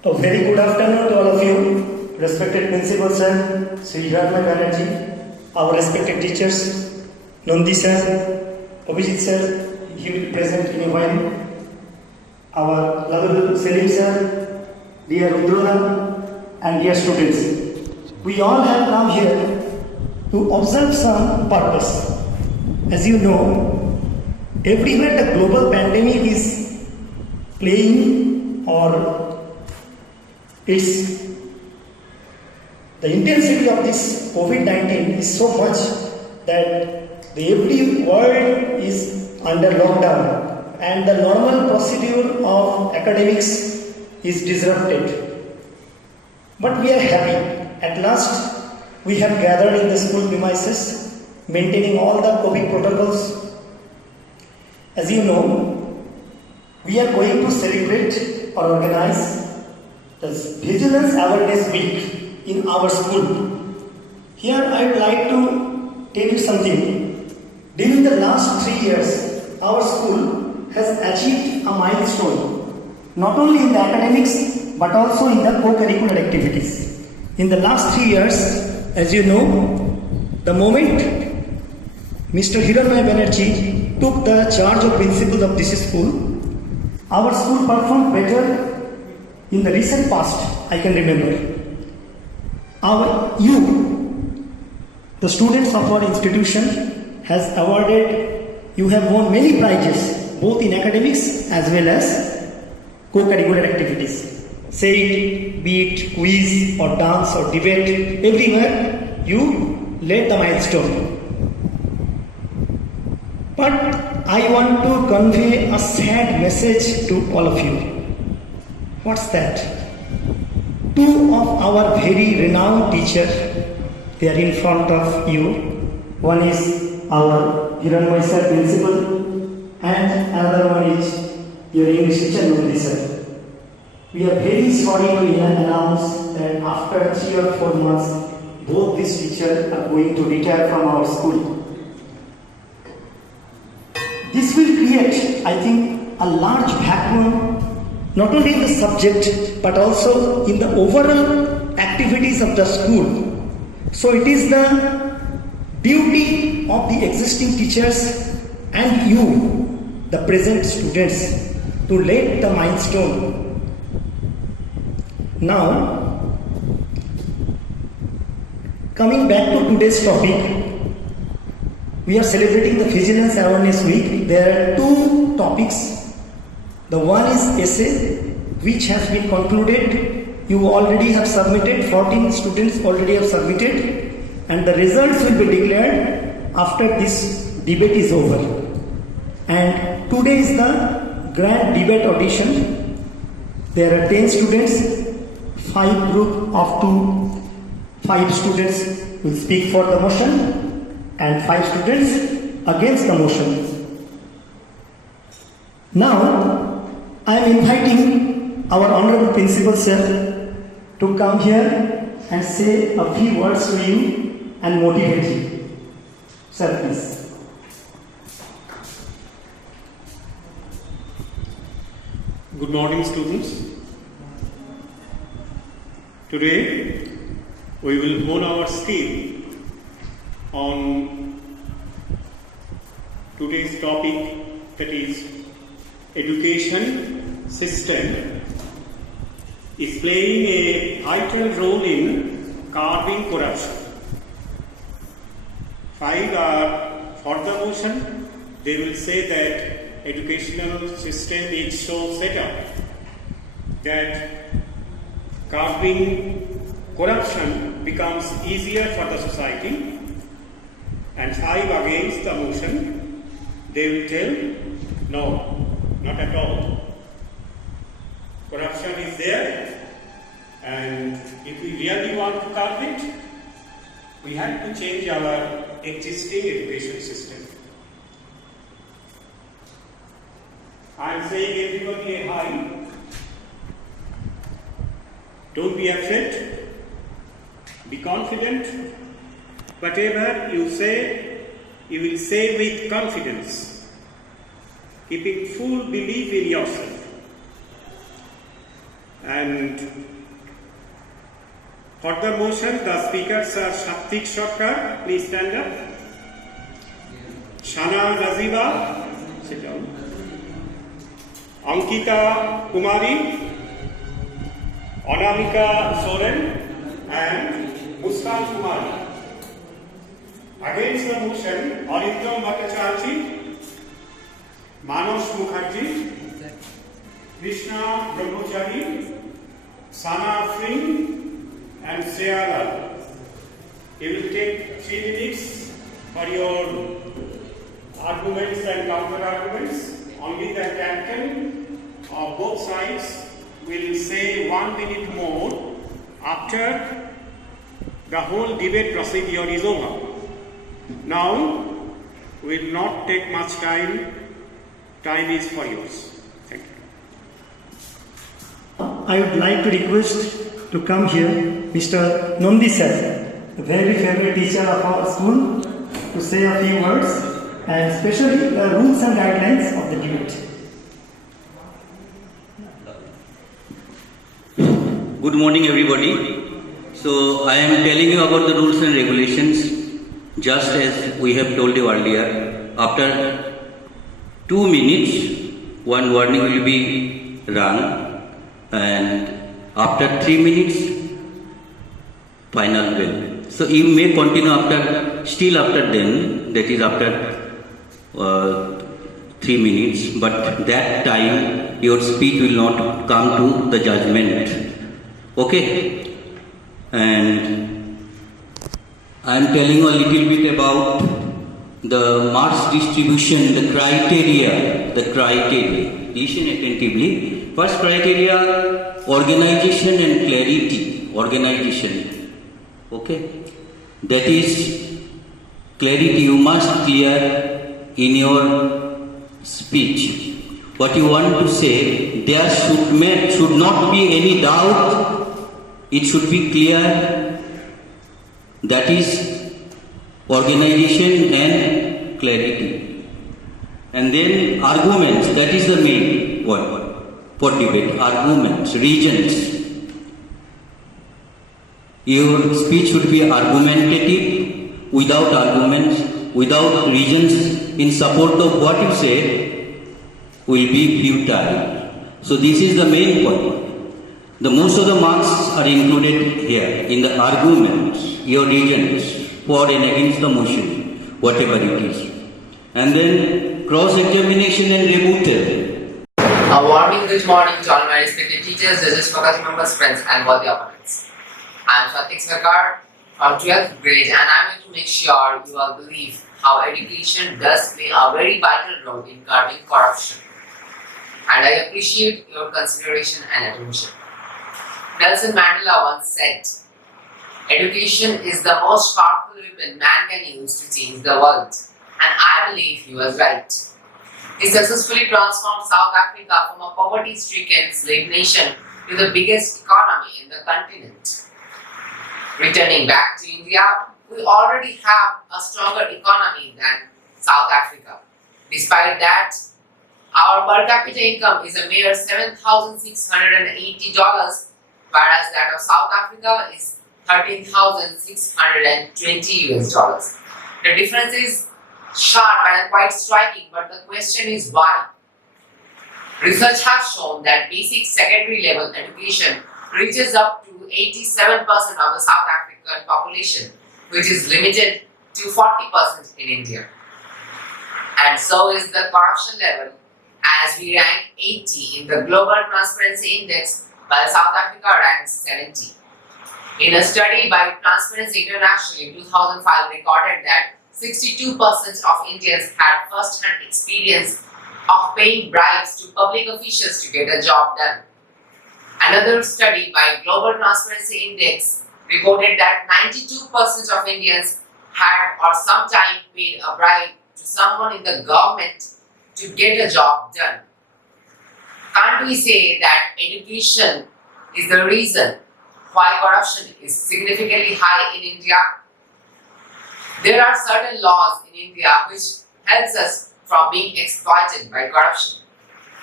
A very good afternoon to all of you, respected Principal Sir, Sri Hiranmay Banerjee, our respected teachers, Nandi Sir, Abhijit Sir, he will present in a while, our lovable Selim Sir, dear Rudrona, and dear students. We all have come here to observe some purpose. As you know, everywhere the global pandemic is playing or the intensity of this COVID-19 is so much that the every world is under lockdown and the normal procedure of academics is disrupted. But we are happy. At last, we have gathered in the school premises, maintaining all the COVID protocols. As you know, we are going to celebrate or organize the Vigilance Awareness Week in our school. Here I would like to tell you something. During the last 3 years, our school has achieved a milestone, not only in the academics but also in the co-curricular activities. In the last 3 years, as you know, the moment Mr. Hiranmay Banerjee took the charge of principal of this school, our school performed better in the recent past, I can remember. The students of our institution has awarded, you have won many prizes, both in academics as well as co-curricular activities. Say it, be it quiz or dance or debate, everywhere you led the milestone. But I want to convey a sad message to all of you. What's that? Two of our very renowned teachers, they are in front of you. One is our Hiranmay Sir principal and another one is your English teacher Nandi Sir. We are very sorry to announce that after 3 or 4 months, both these teachers are going to retire from our school. This will create, I think, a large vacuum not only in the subject but also in the overall activities of the school. So it is the duty of the existing teachers and you, the present students, to lay the milestone. Now, coming back to today's topic, we are celebrating the Vigilance Awareness Week. There are 2 topics. The one is essay, which has been concluded. You already have submitted, 14 students already have submitted, and the results will be declared after this debate is over. And today is the grand debate audition. There are 10 students, 5 group of 5 students will speak for the motion and 5 students against the motion. Now, I am inviting our Honorable Principal Sir to come here and say a few words to you and motivate you. Sir, please. Good morning, students. Today, we will hone our skill on today's topic, that is education system is playing a vital role in curbing corruption. 5 are for the motion. They will say that educational system is so set up that curbing corruption becomes easier for the society, and 5 against the motion. They will tell, no, not at all. Corruption is there, and if we really want to curb it, we have to change our existing education system. I am saying everybody a hi. Don't be afraid. Be confident. Whatever you say, you will say with confidence, keeping full belief in yourself. And for the motion, the speakers are Shaktik Sarkar, please stand up. Shana Raziba, sit down. Ankita Kumari, Anamika Soren, and Muskan Kumari. Against the motion, Arindam Bhattacharjee, Manos Mukherjee, Krishna Brahmachari, Sana Singh, and Shreya. You will take 3 minutes for your arguments and counter arguments. Only the captain of both sides will say 1 minute more after the whole debate procedure is over. Now, we will not take much time. Time is for yours. Thank you. I would like to request to come here Mr. Nondi sir, a very favorite teacher of our school, to say a few words and especially the rules and guidelines of the debate. Good morning, everybody. So I am telling you about the rules and regulations, just as we have told you earlier. After 2 minutes, one warning will be run, and after 3 minutes, final bell. So you may continue still after then, that is after 3 minutes, but that time your speech will not come to the judgment. Okay? And I am telling you a little bit about the marks distribution, the criteria. Listen attentively. First criteria, organization and clarity. Organization. Okay? That is clarity. You must clear in your speech what you want to say. There should not be any doubt. It should be clear. That is organization and clarity. And then arguments, that is the main one for debate. Arguments, reasons. Your speech should be argumentative. Without arguments, without reasons in support of what you say, will be futile. So this is the main point. The most of the marks are included here in the arguments, your reasons for and against the motion, whatever it is. And then cross-examination and rebuttal. A warming good morning to all my respected teachers, judges, faculty members, friends, and worthy opponents. I am Shaktik Sarkar from 12th grade, and I am going to make sure you all believe how education does play a very vital role in curbing corruption. And I appreciate your consideration and attention. Nelson Mandela once said, "Education is the most powerful weapon man can use to change the world." And I believe he was right. He successfully transformed South Africa from a poverty-stricken slave nation to the biggest economy in the continent. Returning back to India, we already have a stronger economy than South Africa. Despite that, our per capita income is a mere $7,680, whereas that of South Africa is $13,620. The difference is sharp and quite striking, but the question is why? Research has shown that basic secondary level education reaches up to 87% of the South African population, which is limited to 40% in India. And so is the corruption level, as we rank 80 in the Global Transparency Index, while South Africa ranks 70. In a study by Transparency International in 2005 recorded that 62% of Indians had first-hand experience of paying bribes to public officials to get a job done. Another study by Global Transparency Index reported that 92% of Indians had or sometime paid a bribe to someone in the government to get a job done. Can't we say that education is the reason why corruption is significantly high in India? There are certain laws in India which helps us from being exploited by corruption.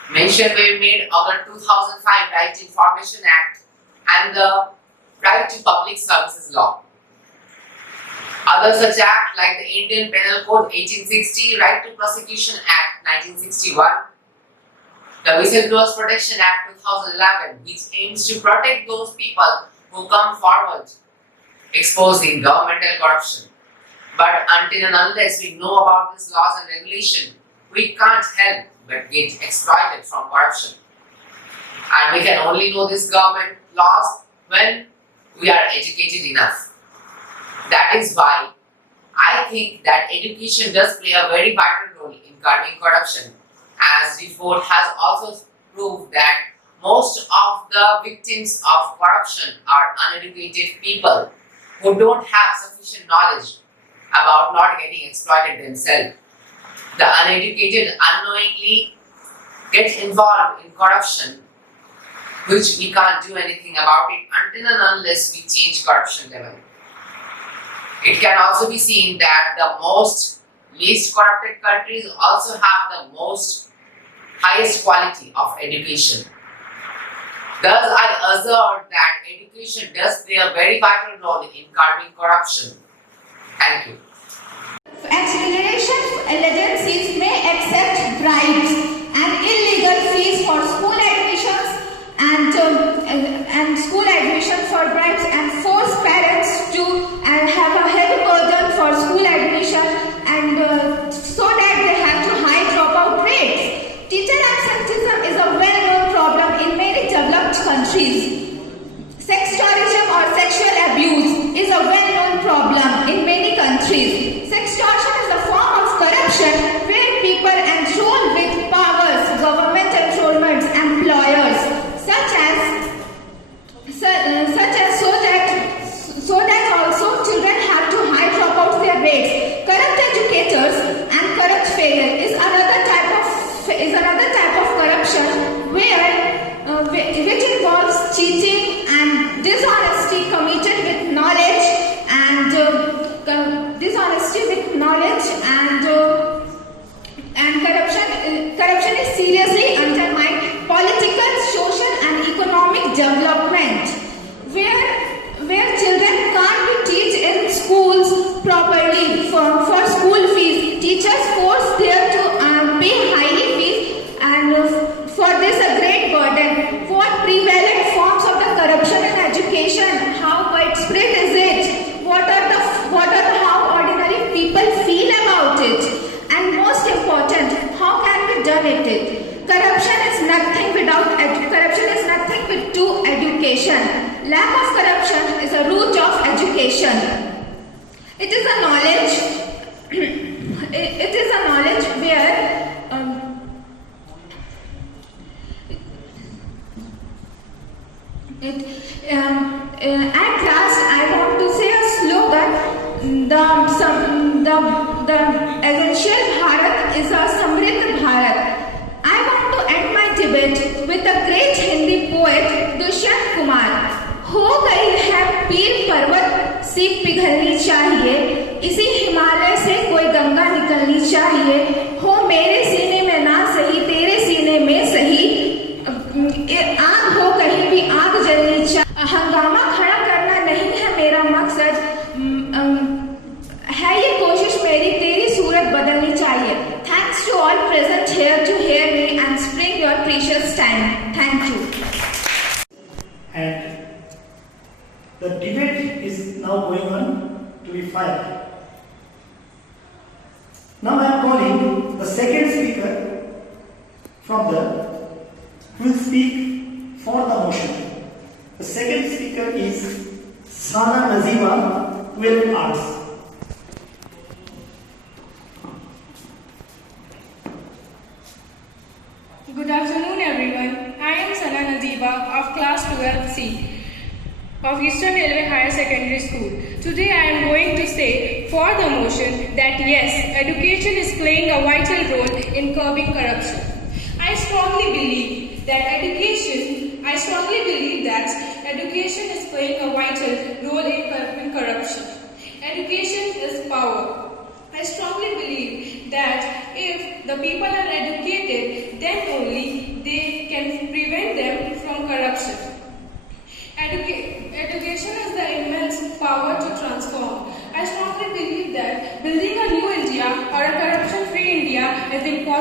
Mention were made of the 2005 Right to Information Act and the Right to Public Services Law. Other such acts like the Indian Penal Code 1860, Right to Prosecution Act 1961, the Whistleblowers Protection Act 2011, which aims to protect those people who come forward exposing governmental corruption. But until and unless we know about these laws and regulation, we can't help but get exploited from corruption. And we can only know these government laws when we are educated enough. That is why I think that education does play a very vital role in curbing corruption, as the report has also proved that most of the victims of corruption are uneducated people who don't have sufficient knowledge about not getting exploited themselves. The uneducated unknowingly get involved in corruption, which we can't do anything about it until and unless we change corruption level. It can also be seen that the most least corrupted countries also have the most highest quality of education. Thus, I assert that education does play a very vital role in curbing corruption. Thank you. Acceleration agencies may accept bribes and illegal fees for school admissions and school admission for bribes and force parents to have a heavy burden for school admission and so that they have to high dropout rates. Teacher absenteeism is a well-known problem in many developed countries. Sex tourism or sexual abuse is a well-known problem in many countries. Sextortion is a form of corruption where people enroll with powers, government enrollments, employers, such as so that also children have to high drop out their rates. Corrupt educators and corrupt failure is another type of corruption which involves cheating and dishonesty committed with knowledge and corruption is seriously undermined political, social and economic development where children can't be taught in schools properly for school fees. Teachers force them to pay highly fees and for this a great burden. What prevalent forms of the corruption in education? How widespread is it? What are the how ordinary people feel about it? And most important, how can we done it? Corruption is nothing without education. Lack of corruption is a root of education. It is a knowledge where at last I want to say a slogan. The essential Bharat is a Samriddh Bharat. I want to end my debate with a great Hindi poet Dushyant Kumar. हो गई है पीर पर्वत सी पिघलनी चाहिए, इसी हिमालय से कोई गंगा निकलनी चाहिए, हो मेरे सीने में ना सही तेरे सीने में सही, आग हो कहीं भी आग जलनी चाहिए। हंगामा खड़ा करना नहीं है मेरा मकसद, है ये कोशिश मेरी तेरी सूरत बदलनी चाहिए। Thanks to all present here to hear me and spring your precious time. Thank you. And the debate is now going on to be filed. Now I am calling the second speaker who will speak for the motion. The second speaker is Sana Naziba, 12 Arts. Good afternoon everyone. I am Sana Naziba of class 12C of Eastern Railway Higher Secondary School. Today I am going to say for the motion that yes, education is playing a vital role in curbing corruption. I strongly believe that education is playing a vital role in curbing corruption. Education is power. I strongly believe that if the people are educated, then only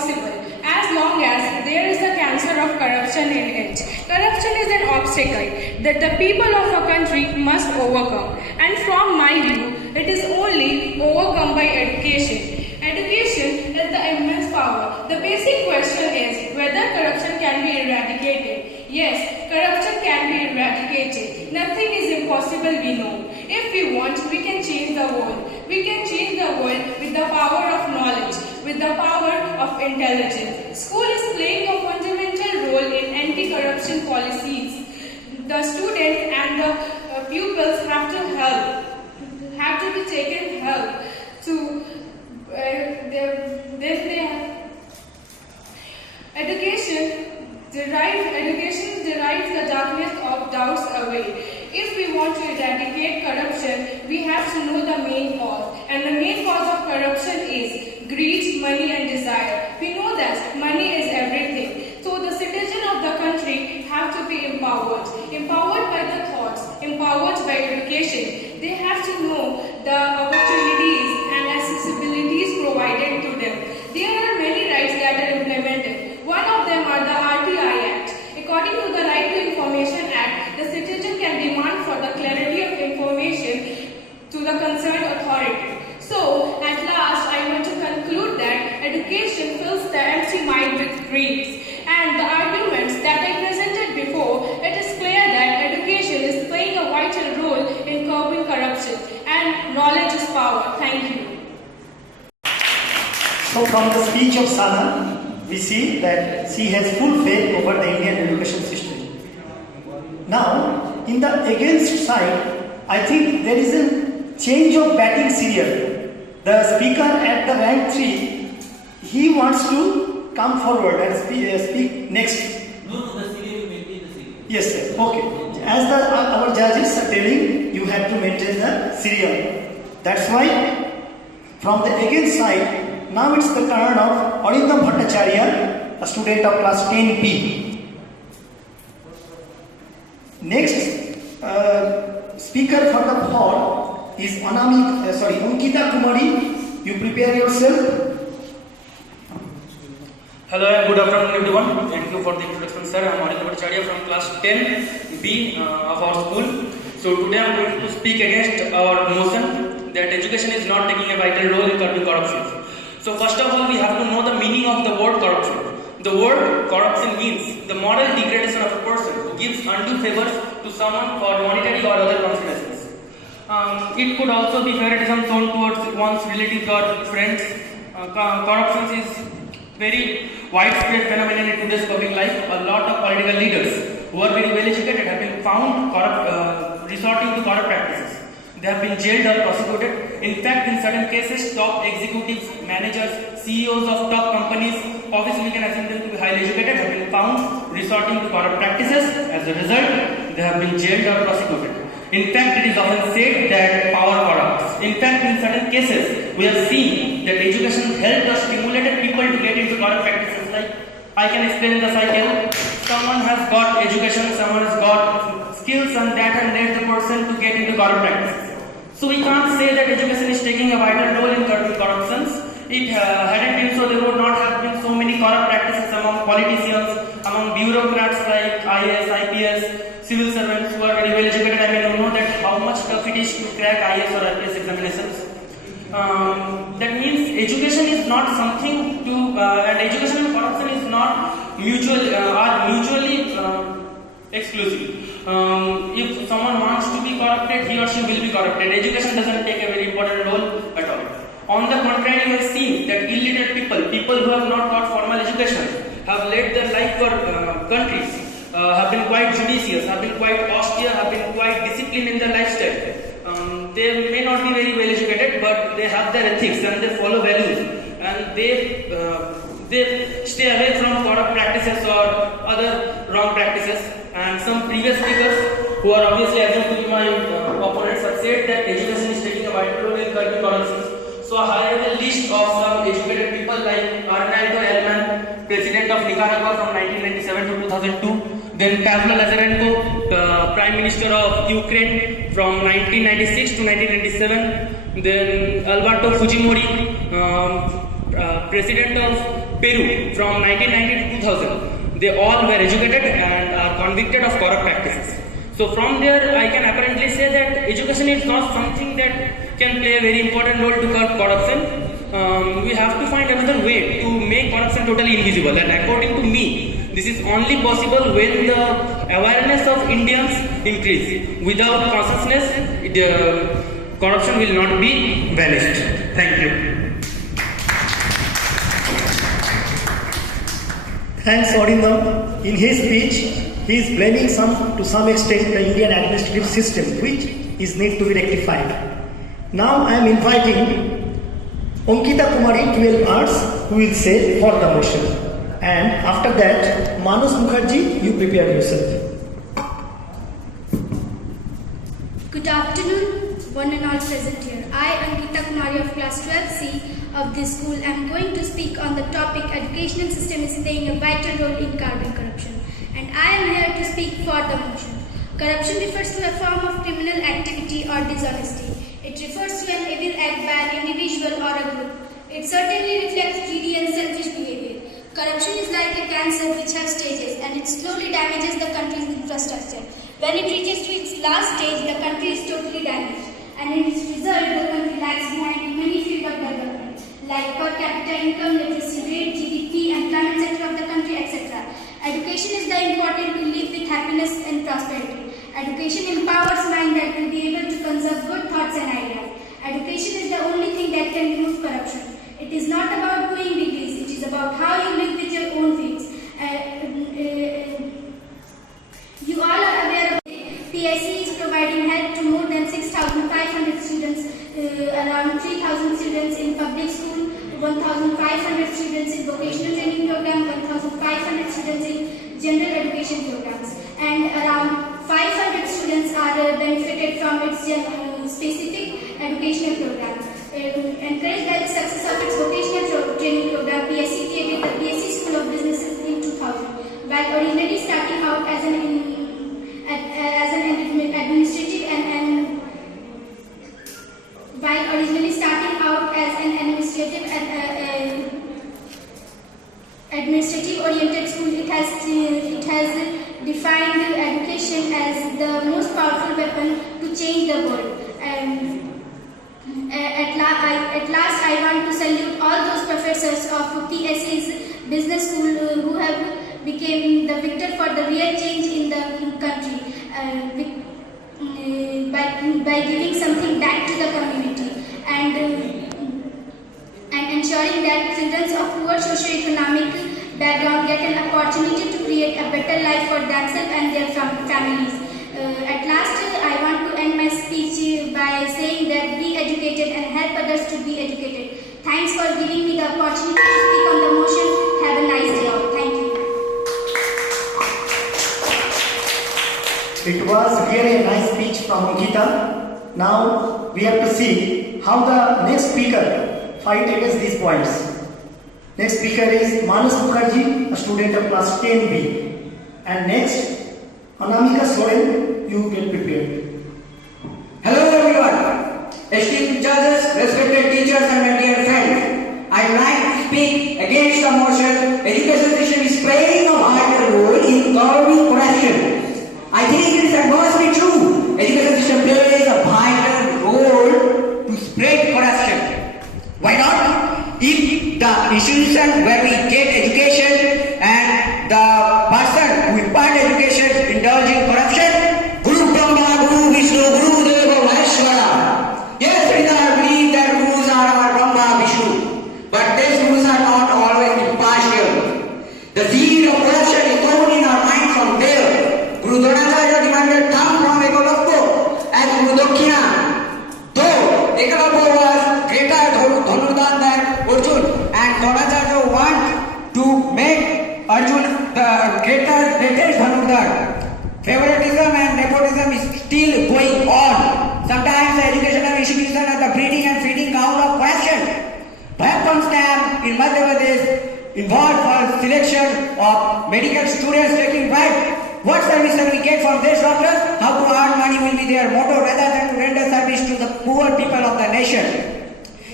impossible as long as there is a cancer of corruption in it. Corruption is an obstacle that the people of a country must overcome, and from my view, it is only overcome by education. Education is the immense power. The basic question is whether corruption can be eradicated. Yes, corruption can be eradicated. Nothing is impossible, we know. If we want, we can change the world. We can change the world with the power of knowledge, with the power of intelligence. School is playing a fundamental role in anti-corruption policies. The students and the pupils have to help, have to be taken help to Education derives the darkness of doubts away. If we want to eradicate corruption, we have to know the main cause. And the main cause of corruption is greed, money and desire. We know that money is everything. So the citizens of the country have to be empowered. Empowered by the thoughts, empowered by education. They have to know the opportunities and accessibilities provided to them. There are many rights that are implemented. One of them are the RTI Act. According to the Right to Information Act, the citizen can demand for the clarity of information to the concerned authority. So, at last, I want to conclude that education fills the empty mind with dreams. And the arguments that I presented before, it is clear that education is playing a vital role in curbing corruption. And knowledge is power. Thank you. So from the speech of Sana, we see that she has full faith over the Indian education system. Now, in the against side, I think there is a change of batting serial. The speaker at the rank 3, he wants to come forward and speak next. No, the serial you maintain the serial. Yes, sir. Okay. As our judges are telling, you have to maintain the serial. That's why, from the against side, now it's the turn of Arindam Bhattacharya, a student of class 10B. Next speaker for the hall is Ankita Kumari. You prepare yourself. Hello and good afternoon everyone. Thank you for the introduction, sir. I am Arindam Bhattacharya from class 10B of our school. So today I am going to speak against our motion that education is not taking a vital role in curbing corruption. So first of all, we have to know the meaning of the word corruption. The word corruption means the moral degradation of a person who gives undue favors to someone for monetary or other considerations. It could also be favoritism shown towards one's relatives or friends. Corruption is very widespread phenomenon in today's public life. A lot of political leaders who are very well educated have been found resorting to corrupt practices. They have been jailed or prosecuted. In fact, in certain cases, top executives, managers, CEOs of top companies, obviously we can assume them to be highly educated, have been found resorting to corrupt practices. As a result, they have been jailed or prosecuted. In fact, it is often said that power corrupts. In fact, in certain cases, we have seen that education helped or stimulated people to get into corrupt practices. Like, I can explain the cycle. Someone has got education, someone has got skills, and that has led the person to get into corrupt practices. So we can't say that education is taking a vital role in curbing corruptions. It hadn't been so, there would not have been so many corrupt practices among politicians, among bureaucrats like IAS, IPS, civil servants who are very well educated. I mean, you know that how much tough it is to crack IAS or IPS examinations. That means education is not something to, and education and corruption is not mutually exclusive. If someone wants to be corrupted, he or she will be corrupted. Education doesn't take a very important role at all. On the contrary, we have seen that illiterate people who have not got formal education, have led their life for countries, have been quite judicious, have been quite austere, have been quite disciplined in their lifestyle. They may not be very well educated, but they have their ethics and they follow values, and they stay away from corrupt practices or other wrong practices. And some previous speakers who are obviously assumed to be my opponents have said that education is taking a vital role in curbing corruption. So I have a list of some educated people like Arnaldo Elman, President of Nicaragua from 1997 to 2002. Then Pavlo Lazarenko, Prime Minister of Ukraine from 1996 to 1997. Then Alberto Fujimori, President of Peru from 1990 to 2000. They all were educated and are convicted of corrupt practices. So from there, I can apparently say that education is not something that can play a very important role to curb corruption. We have to find another way to make corruption totally invisible, and according to me, this is only possible when the awareness of Indians increase. Without consciousness, corruption will not be vanished. Thank you. Thanks, Arindam. In his speech, he is blaming to some extent the Indian administrative system, which is need to be rectified. Now I am inviting Ankita Kumari, 12 Arts, who will say for the motion. And after that, Manas Mukherjee, you prepare yourself. Good afternoon, one and all present here. I, Ankita Kumari of class 12C of this school, am going to speak on the topic educational system is playing a vital role in curbing corruption. And I am here to speak for the motion. Corruption refers to a form of criminal activity or dishonesty. It refers to an evil act by an individual or a group. It certainly reflects greedy and selfish behavior. Corruption is like a cancer which has stages, and it slowly damages the country's infrastructure. When it reaches to its last stage, the country is totally damaged, and in its result, the country lags behind in many fields of development, like per capita income, literacy rate, GDP, employment sector of the country, etc. Education is the important to live with happiness and prosperity. Education empowers mind that will be able to conserve good thoughts and ideas. Education is the only thing that can remove corruption. It is not about doing degrees, it is about how you live with your own things. You all are aware of PSC is providing help to more than 6,500 students, around 3,000 students in public school, 1,500 students in vocational training program, 1,500 students in general education programs, and around 500 students are benefited from its specific educational program. Encouraged by the success of its vocational training program, PSC created the PSC School of Businesses in 2000. While originally starting out as an administrative oriented school, it has defined education as the most powerful weapon to change the world. At last, I want to salute all those professors of PSC's business school who have become the victor for the real change in the country by giving something back to the community and ensuring that children of poor socio-economic background get an opportunity to create a better life for themselves and their families. At last, I want to end my speech by saying that be educated and help others to be educated. Thanks for giving me the opportunity to speak on the motion. Have a nice day all. Thank you. It was really a nice speech from Ankita. Now we have to see how the next speaker fight against these points. Next speaker is Manas Mukherjee, a student of class 10B. And next, Anamika Soren, you get prepared. Hello everyone, esteemed judges, respected teachers and my dear friends. I would like to speak against the motion education system is playing a vital role in curbing corruption. I think it is adversely true. Education system plays a vital role to spread corruption. Why not? If the institution where we get education and the person who impart education indulge in corruption, Guru Brahma, Guru Vishnu, Guru Deva Maheshwara. Yes, I believe that gurus are our Brahma, Vishnu, but these gurus are not always impartial. The seed of corruption is thrown in our mind from there. Guru Dronacharya demanded thumb from Ekalavya as Guru Dakshina. Though Ekalavya was greater Dhanurdan than Arjun, and Dronacharya want to make Arjun the greatest Dhanurdan. Favoritism and nepotism is still going on. Sometimes the educational institution are the breeding and feeding ground of corruption. Bhakam stamp in Madhya Pradesh involved for selection of medical students taking bribe. What service we get from these doctors? How to earn money will be their motto rather than to render service to the poor people of the nation.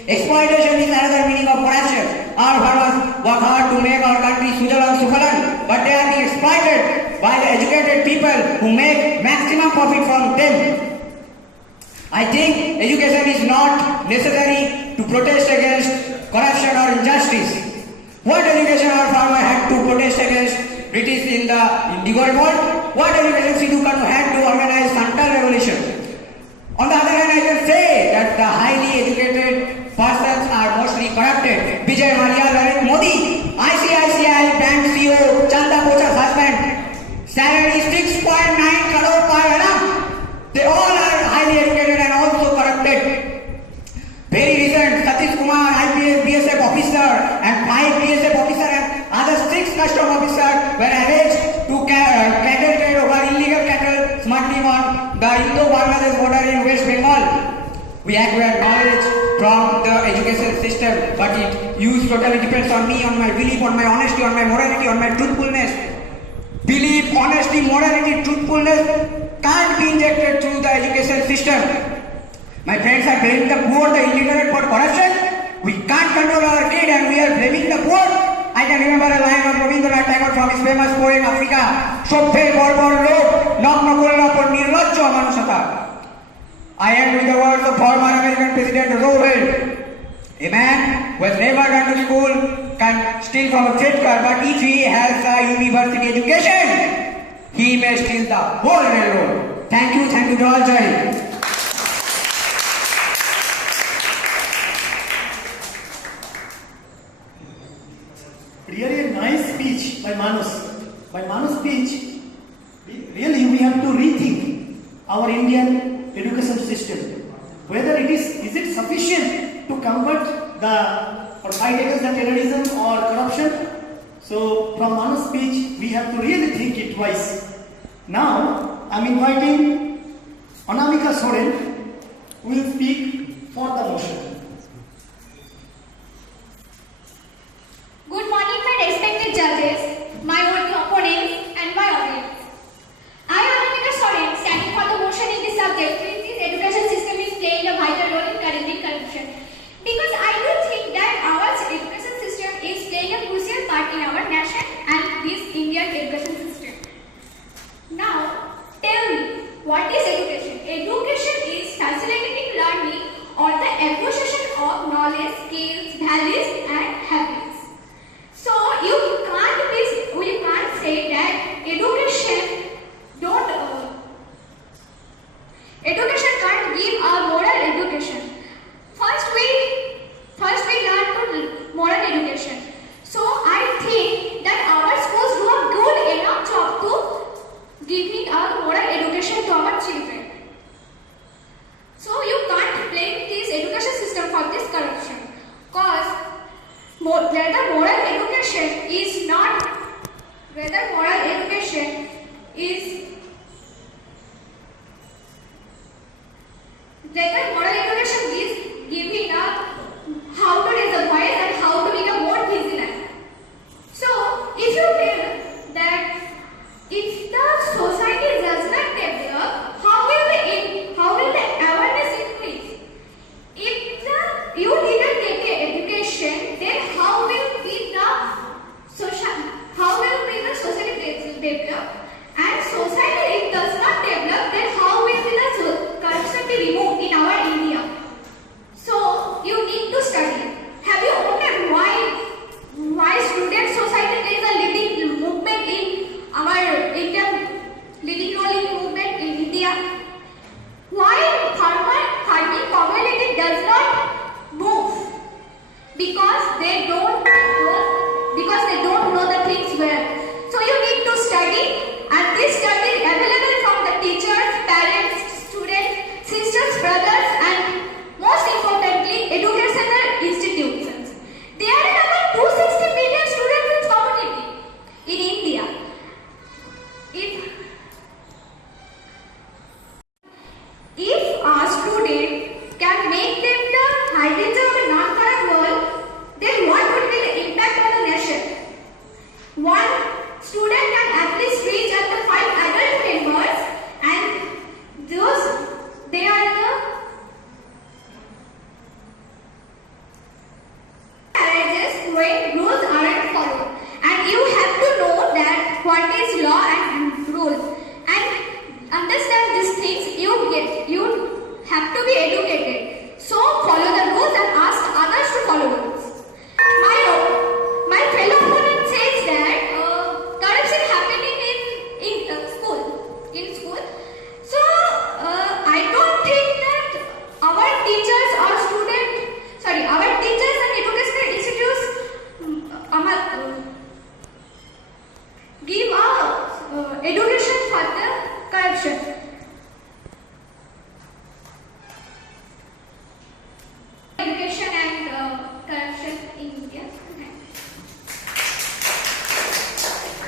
Exploitation is another meaning of corruption. Our farmers work hard to make our country Sujalam Sukhalam, but they are being exploited by the educated people who make maximum profit from them. I think education is not necessary to protest against corruption or injustice. What education our farmer had to protest against British in the Indigo Revolt? What education Sidhu Kanu had to organize Santal Revolution? On the other hand, I can say that the highly educated persons are mostly corrupted. Vijay Mallya, Narendra Modi, ICICI Bank CEO, Chanda Kochhar's husband, salary 6.9 crore per annum. They all are highly educated and also corrupted. Very recent, Satish Kumar, IPS, BSF officer and 5 BSF officer and other 6 custom officers were arranged to cattle trade over illegal cattle smuggling on the Indo-Bangladesh border in West Bengal. We acquire knowledge from the education system, but it use totally depends on me, on my belief, on my honesty, on my morality, on my truthfulness. Belief, honesty, morality, truthfulness can't be injected through the education system. My friends are blaming the poor, the illiterate for corruption. We can't control our kid and we are blaming the poor. I can remember a line of Rabindranath Tagore from his famous poem Africa. Shobhe borbor log, nagna korla por nirlajjo manusata. I end with the words of former American President Roosevelt. A man who has never gone to school can steal from a thrift car, but if he has a university education, he may steal the whole railroad. Thank you to all. Jai. Really a nice speech by Manus. By Manus' speech, really we have to rethink our Indian education system. Whether is it sufficient to convert or fight against the terrorism or corruption? So from Manus' speech, we have to really think it twice. Now, I am inviting Anamika Soren, who will speak for the motion. Good morning, my respected judges, my opponents, and my audience. I am Anamika Soren, standing for the motion in this subject, which is education system is playing a vital role in currently corruption. Because I do think that our education system is playing a crucial part in our nation and this Indian education system. Now, tell me, what is education? Education is facilitating learning or the acquisition of knowledge, skills, values, and habits. So you can't say that education can't give a moral education. First we learn to moral education. So I think that our schools do a good enough job to giving a moral education to our children. So you can't blame this education system for this corruption, cause whether moral education is giving up how to raise a voice and how to become more vigilant. So if you feel that if the society does not develop, how will the awareness increase? If you didn't get the education, then how will the society develop? And society if does not develop, then how will the corruption be removed in our India? So you need to study. Have you wondered why student society plays a leading movement in our leading role in movement in India? Why farming community does not move? Because they don't know the things well. So you need to study, and this study is available from the teachers, parents, students, sisters, brothers, and most importantly, educational institutions. There are about 260 million students in community in India. If a student can make them the hygiene of a non-corrupt world, then what would be the impact on the nation? One student can at least reach up to 5 adult members, and they are the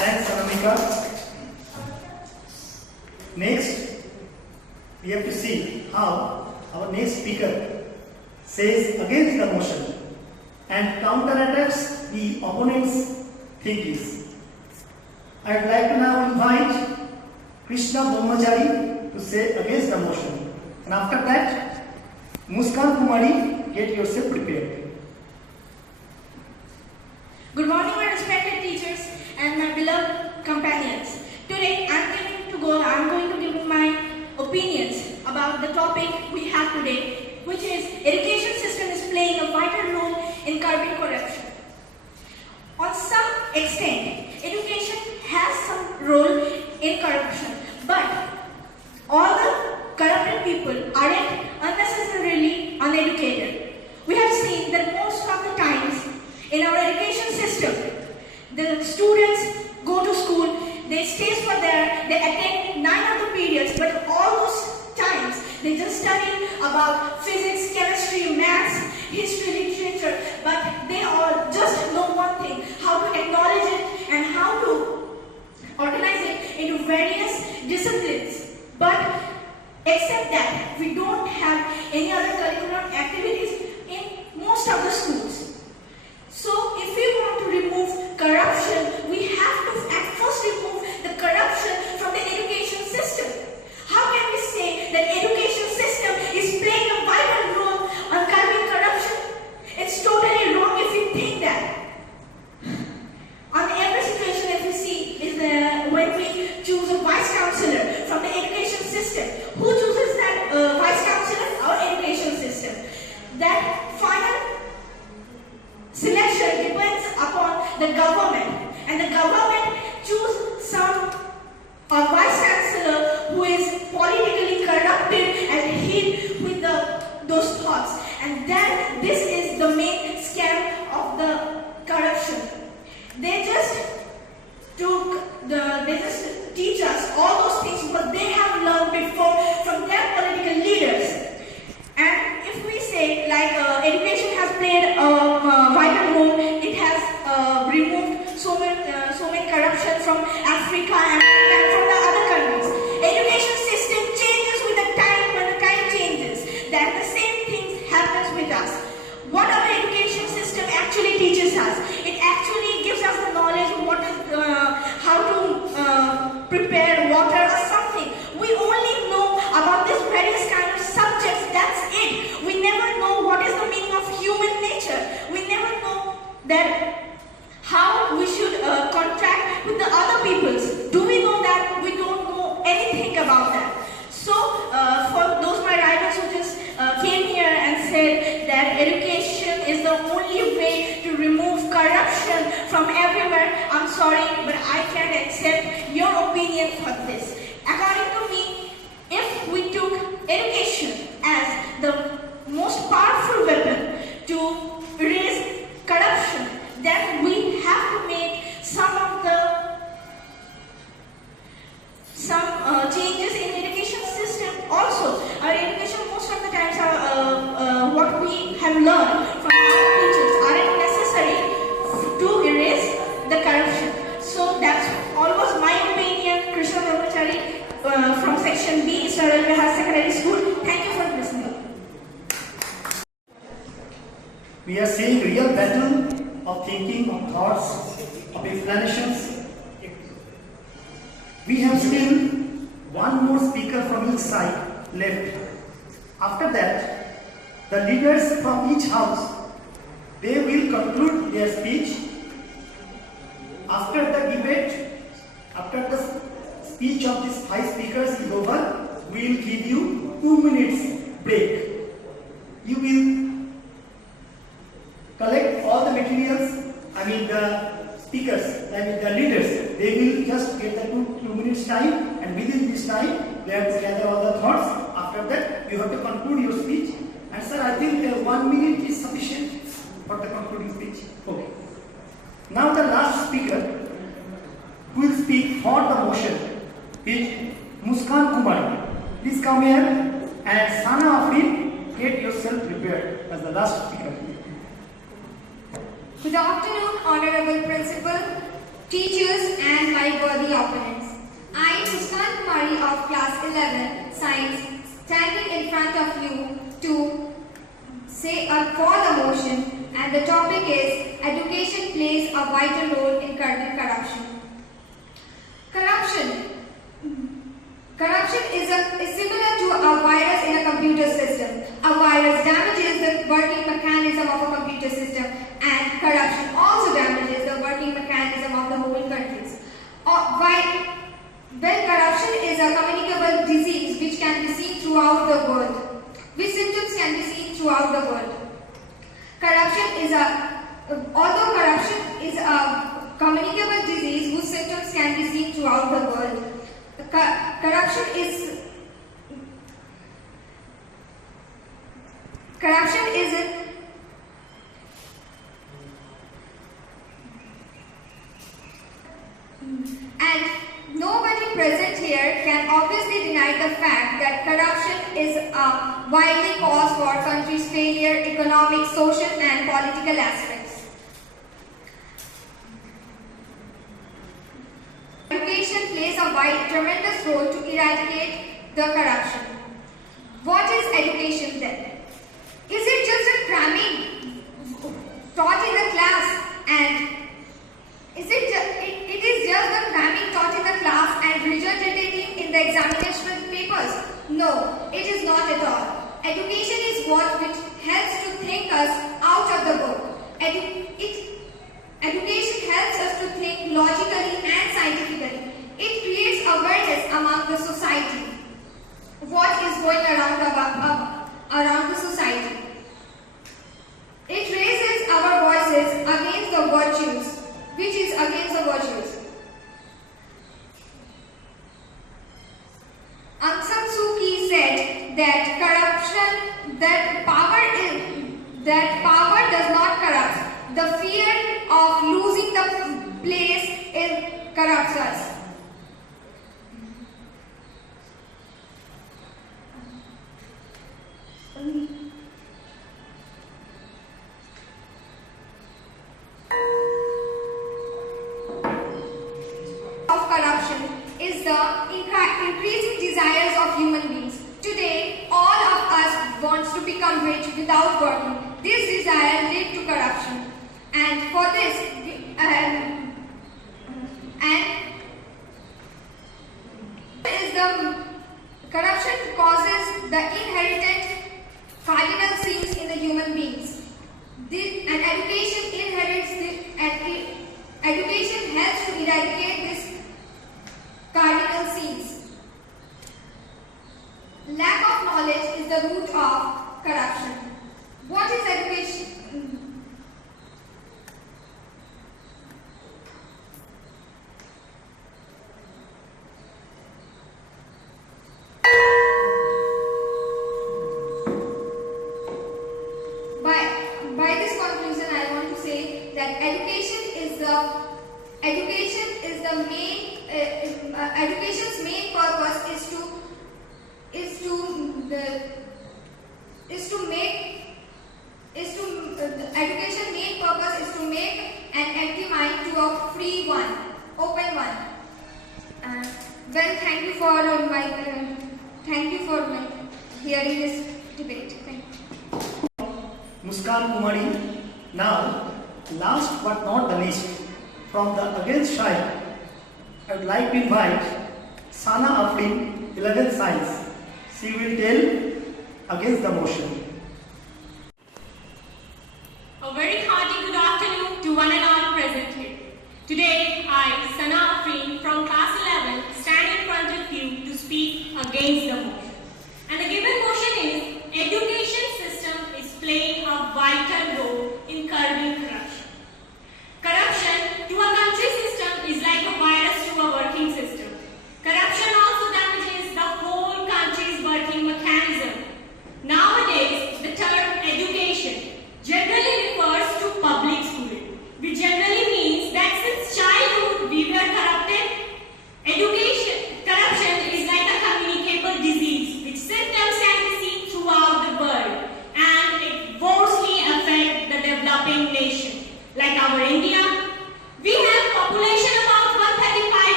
Thanks, Anamika. Next, we have to see how our next speaker says against the motion and counterattacks the opponent's thinkings. I'd like to now invite Krishna Brahmachari to say against the motion. And after that, Muskan Kumari, get yourself prepared. Good morning, my respected teachers and my beloved companions. Today, I'm going to give my opinions about the topic we have today, which is education system is playing a vital role in curbing corruption. On some extent, education has some role in corruption, but all the corrupted people aren't unnecessarily uneducated. We have seen that most of the times in our education system, the students go to school, they stay for there, they attend 9 of the periods, but all those times they just study about physics, chemistry, maths, history, literature, but they all just know one thing, how to acknowledge it and how to organize it into various disciplines. But except that, we don't have any other curriculum activities in most of the schools. So if we want to remove corruption, we have to at first remove the corruption from the education system. How can we say that education system is playing a vital role on curbing corruption? It's totally wrong if you think that. On every situation, if you see, is when we choose a vice chancellor from the education system. Who chooses that vice chancellor? Our education system. That final selection depends upon the government, and the government choose some vice chancellor who is politically corrupted and hid with those thoughts, and then this is the main scam of the corruption. They just teach us all those things, but they have learned before from their political leaders. And if we say like education has played a vital role, it has removed so many corruption from Africa and from the other countries. Education system changes with the time. When the time changes, that the same thing happens with us. What our education system actually teaches us, it actually gives us the knowledge of what is how to prepare water or something. We only know about this various kind of subjects. That's it. We never know what is the meaning of human nature. We never know that how we should contract with the other peoples. Do we know that? We don't know anything about that. So for those my rivals who just came here and said that education is the only way to remove corruption from everywhere, I'm sorry, but I can't accept your opinion for this. According to me, if we took education as the most powerful weapon to erase corruption, then we have to make some changes in education system also. Our education most of the times are what we have learned from our teachers aren't necessary to erase the corruption. So that's almost my opinion. Krishna Brahmachari from section B, Israel Higher Secondary School. Thank you for listening. We are seeing real battle of thinking, of thoughts, of explanations. We have still one more speaker from each side left. After that, the leaders from each house, they will conclude their speech. After the debate, after the speech of these 5 speakers is over, we will give you 2 minutes break. You will collect all the materials, the speakers, the leaders, they will just get the 2 minutes time, and within this time, they have to gather all the thoughts. After that, you have to conclude your speech. And sir, I think 1 minute is sufficient for the concluding speech. Okay. Now the last speaker who will speak for the motion is Muskan Kumari. Please come here, and Sana Afrin, get yourself prepared as the last speaker. Good afternoon, Honorable Principal, teachers and my worthy opponents. I, Muskan Kumari of class 11 Science, standing in front of you to say for the motion, and the topic is education plays a vital role in curbing corruption. Corruption is similar to a virus in a computer system. A virus damages the working mechanism of a computer system, and corruption also damages the working mechanism of the whole countries. Well, corruption is a communicable disease which can be seen throughout the world. Which symptoms can be seen throughout the world? Although corruption is a communicable disease whose symptoms can be seen throughout the world. Corruption is and nobody present here can obviously deny the fact that corruption is a widely cause for country's failure, economic, social and political aspects. Education plays a tremendous role to eradicate the corruption. What is education then? Is it just a cramming taught in the class and it is just the cramming taught in the class and regurgitating in the examination papers? No, it is not at all. Education is what which helps to think us out of the book. Education helps us to think logically and scientifically. It creates awareness among the society. What is going around the society? It raises our voices against the virtues. Which is against the virtues? Aung San Suu Kyi said that power does not corrupt. The fear of losing the place corrupts us. Of corruption is the increasing desires of human beings. Today, all of us wants to become rich without working. This desire leads to corruption, and for this, corruption causes the inherent cardinal sins in the human beings. Education helps to eradicate this cardinal sins. Lack of knowledge is the root of corruption. What is education? By this conclusion, I want to say that education's main purpose is to make an empty mind to a free one, open one. Well, thank you for hearing this debate. Thank you. Muskan Kumari. Now, last but not the least, from the against side, I would like to invite Sana Afrin, 11th Science. She will tell against the motion. A very hearty good afternoon to one and all present here. Today, I, Sana Afrin from class 11, stand in front of you to speak against the motion. And the given motion is, education system is playing a vital role in curbing corruption. Corruption to a country system is like a virus to a working system. Corruption also damages the whole country's working mechanism. Nowadays, the term education generally refers to public schooling, which generally means that since childhood we were corrupted. Corruption is like a communicable disease, which symptoms can be seen throughout the world, and it mostly affects the developing nation. Like our India, we have population of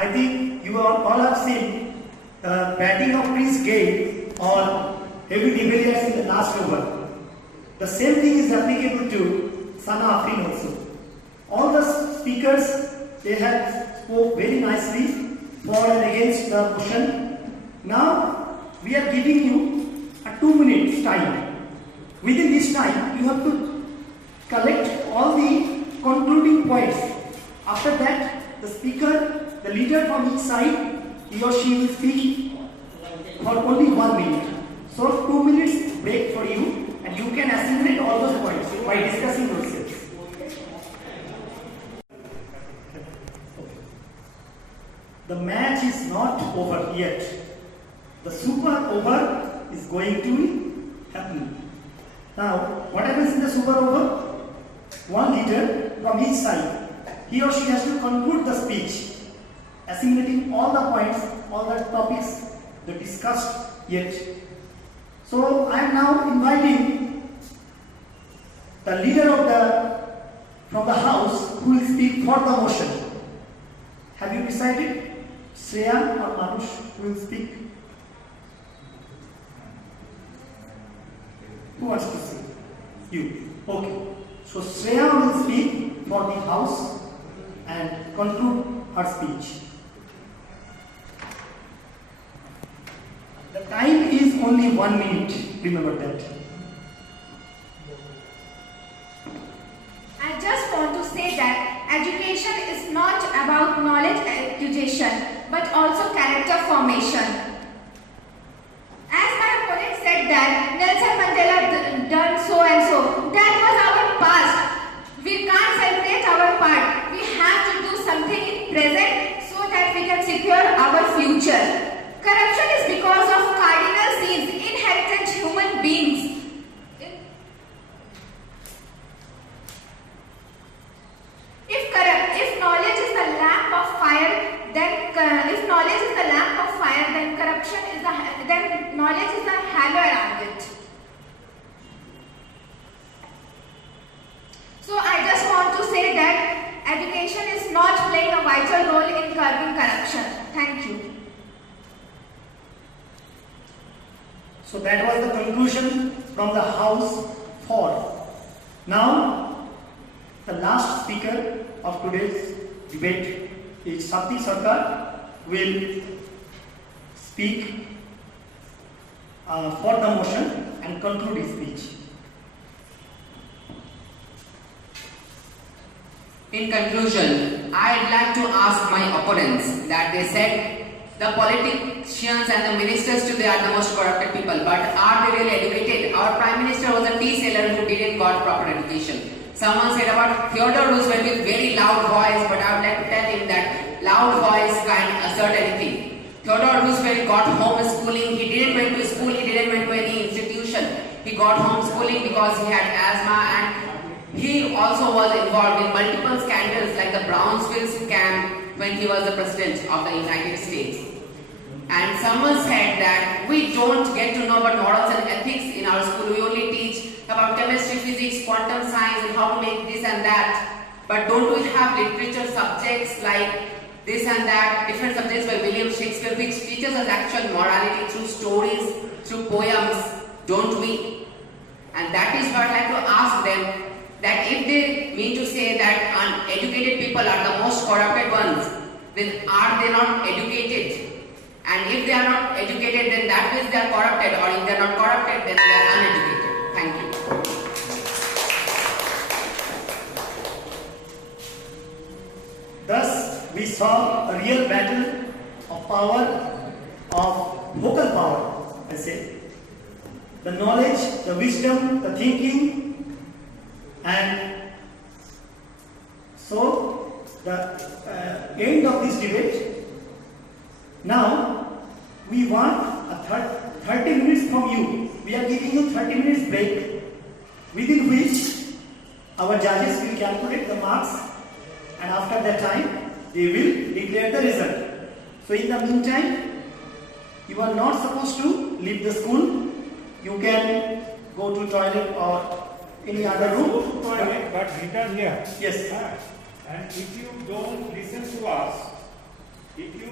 I think you all have seen batting of Prince Gale on heavy de Villiers in the last over. The same thing is applicable to Sana Afrin also. All the speakers, they have spoke very nicely for and against the motion. Now we are giving you a 2 minutes time. Within this time, you have to collect all the concluding points. After that, the speaker, the leader from each side, he or she will speak for only 1 minute. So 2 minutes break for you, and you can assimilate all those points by discussing yourselves. The match is not over yet. The super over is going to happen. Now, what happens in the super over? One leader from each side, he or she has to conclude the speech, assimilating all the points, all the topics that discussed yet. So, I am now inviting the leader from the house who will speak for the motion. Have you decided? Shreya or Manush who will speak? Who wants to speak? You. Okay. So Shreya will speak for the house and conclude her speech. The time is only 1 minute. Remember that. I just want to say that education is not about knowledge acquisition but also character formation. As my opponent said that Nelson Mandela done so and so, that was our past. We can't celebrate our part. We have to do something in present so that we can secure our future. Corruption is because of cardinal sins inherent in human beings. If knowledge is the lamp of fire, then corruption is then knowledge is the halo around it. So I just want to say that education is not playing a vital role in curbing corruption. Thank you. So that was the conclusion from the House 4. Now, the last speaker of today's debate is Shakti Sarkar, will speak for the motion and conclude his speech. In conclusion, I'd like to ask my opponents that they said the politicians and the ministers today are the most corrupted people, but are they really educated? Our Prime Minister was a tea seller who didn't got proper education. Someone said about Theodore Roosevelt with very loud voice, but I would like to tell him that loud voice can't assert anything. Theodore Roosevelt got homeschooling. He didn't went to school, he didn't went to any institution. He got homeschooling because he had asthma, and he also was involved in multiple scandals like the Brownsville scam when he was the president of the United States. And someone said that we don't get to know about morals and ethics in our school. We only teach about chemistry, physics, quantum science, and how to make this and that. But don't we have literature subjects like this and that, different subjects by William Shakespeare, which teaches us actual morality through stories, through poems, don't we? And that is what I'd like to ask them, that if they mean to say that uneducated people are the most corrupted ones, then are they not educated? And if they are not educated, then that means they are corrupted, or if they are not corrupted, then they are uneducated. Thank you. Thus, we saw a real battle of power, of vocal power, I say. The knowledge, the wisdom, the thinking, and so the end of this debate. Now, we want a 30 minutes from you. We are giving you 30 minutes break, within which our judges will calculate the marks, and after that time, they will declare the result. So in the meantime, you are not supposed to leave the school. You can go to toilet or any other room. But return here. Yes. And if you don't listen to us, if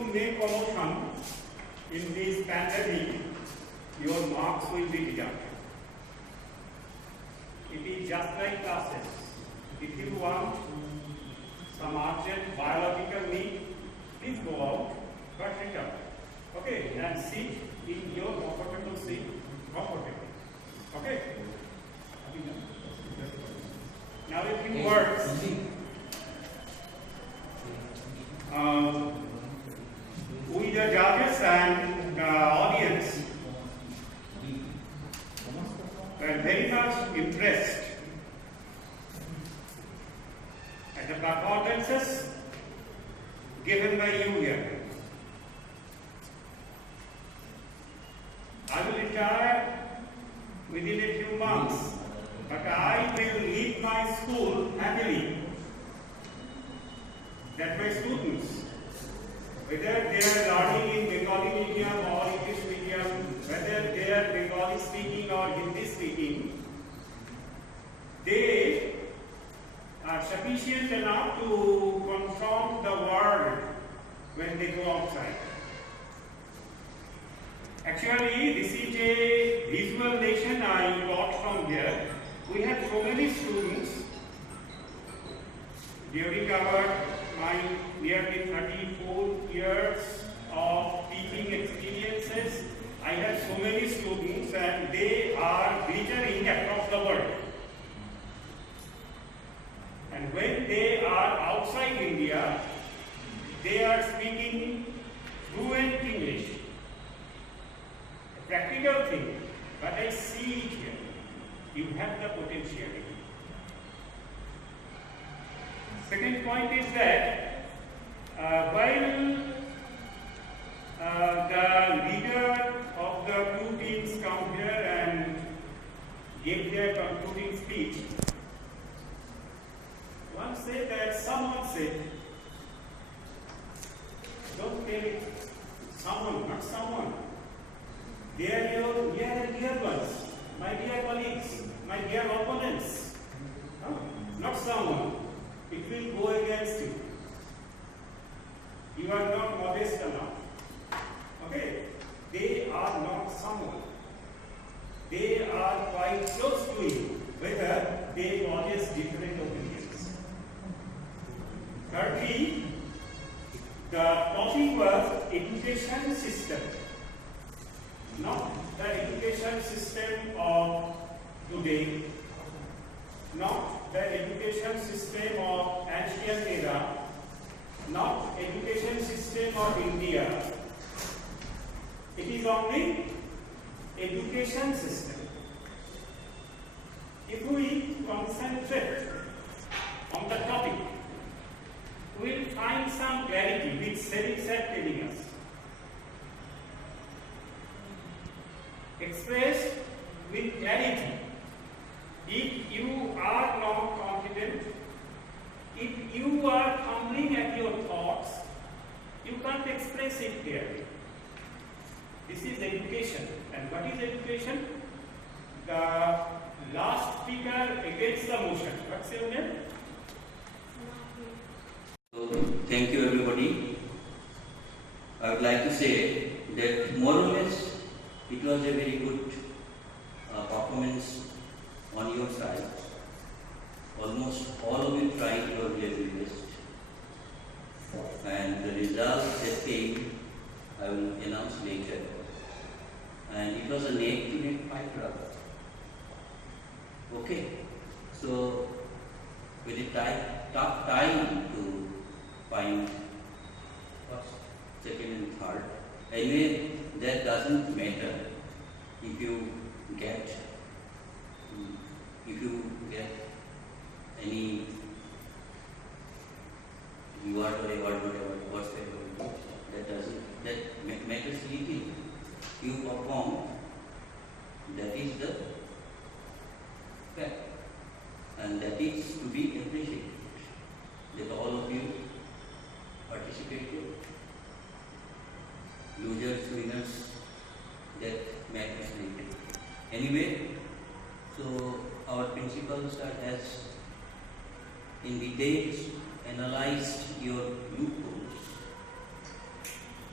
make promotion in this pandemic, your marks will be deducted. It is just like classes. If you want some urgent biological need, please go out, but return. Okay, and sit in your comfortable seat, comfortably. Okay? Now a few words. We the judges and the audience were very much impressed at the performances given by you here. I will retire within a few months, but I will leave my school happily that my students, whether they are learning in Bengali medium or English medium, whether they are Bengali speaking or Hindi speaking, they are sufficient enough to confront the world when they go outside. Actually, this is a visualization I got from here. We had so many students during my nearly 34 years of teaching experiences. I had so many students and they are glittering across the world. And when they are outside India, they are speaking fluent English. A practical thing, but I see it here. You have the potentiality. Second point is that while the leader of the two teams come here and give their concluding speech, one said that someone said, don't tell it, someone, not someone. They are your near and dear ones, my dear colleagues, my dear opponents, not someone. It will go against you. You are not modest enough. Okay? They are not someone. They are quite close to you, whether they possess different opinions. Thirdly, the topic was education system. Not the education system of today, not the education system of ancient era, not education system of India. It is only education system. If we concentrate on the topic, we will find some clarity which Serik is telling us. Expressed with clarity. If you are not confident, if you are fumbling at your thoughts, you can't express it clearly. This is education. And what is education? The last speaker against the motion. What's your name? So, thank you everybody. I would like to say that more or less it was a very good performance on your side. Almost all of you tried your very best. And the results that came, I will announce later. And it was a neck-to-neck fight rather. Okay, so very tough time to find first, second and third. Anyway, that doesn't matter if you get any reward or whatever, that matters little. You perform, that is the fact, and that is to be appreciated, that all of you participated, losers, winners, that matters little. Anyway, so our principal sir has in details analyzed your loopholes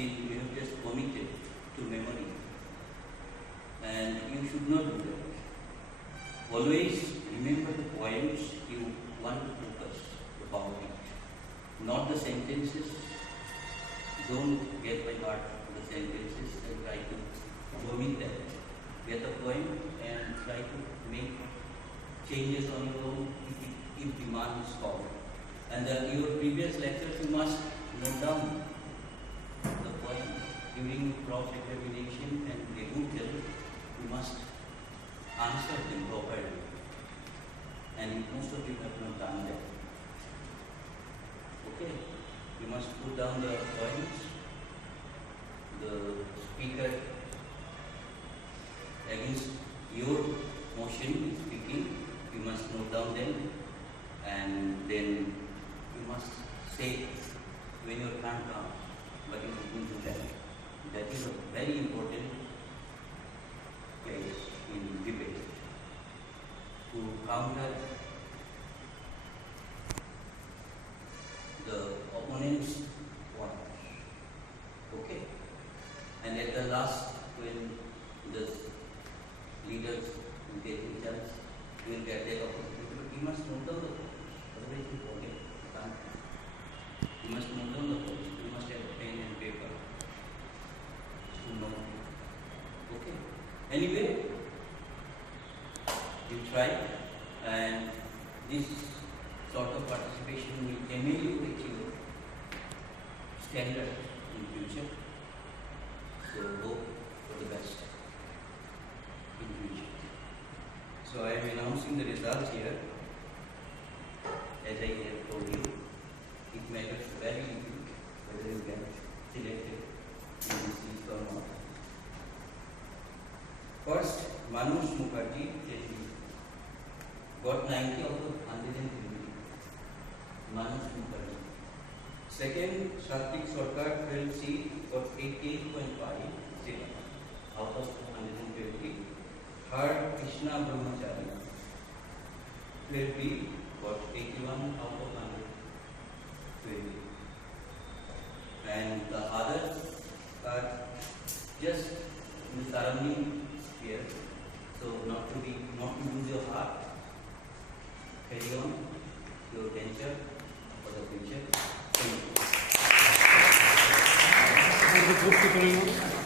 still you have just committed to memory. And you should not do that. Always remember the poems you want to focus about it, not the sentences. Don't get by heart the sentences and try to vomit them. Get the poem and try to make changes on your own if demand is called. And your previous lectures, you must note down the poem during proper examination and rebuttal. You must answer them properly. And most of you have not done that. Okay? You must put down the points. The speaker against your motion is speaking. You must note down them, and then you must say when your turn comes what you are going to do that. That is a very important place in debate to counter the opponent's points. Okay? And at the last, when the leaders will get the chance, you will get that opportunity. But you must note down the points. Otherwise you forget. You can't. You must note down the points. You must have a pen and paper to know. Okay? Anyway, you try, and this sort of participation will ameliorate your standard in future. So hope for the best in future. So I am announcing the results here. As I have told you, it matters very little whether you get selected in this list or not. First, Manush Mukherjee got 90 out of 120. Manush Mukherjee. Second, Satvik Sarkar, 12C, got 88.5 out of 120. Third, Krishna Brahmachari, 12B, got 81 out of 120. And the others are just in the surrounding sphere. So not to lose your heart. Carry on your venture for the future. Thank you.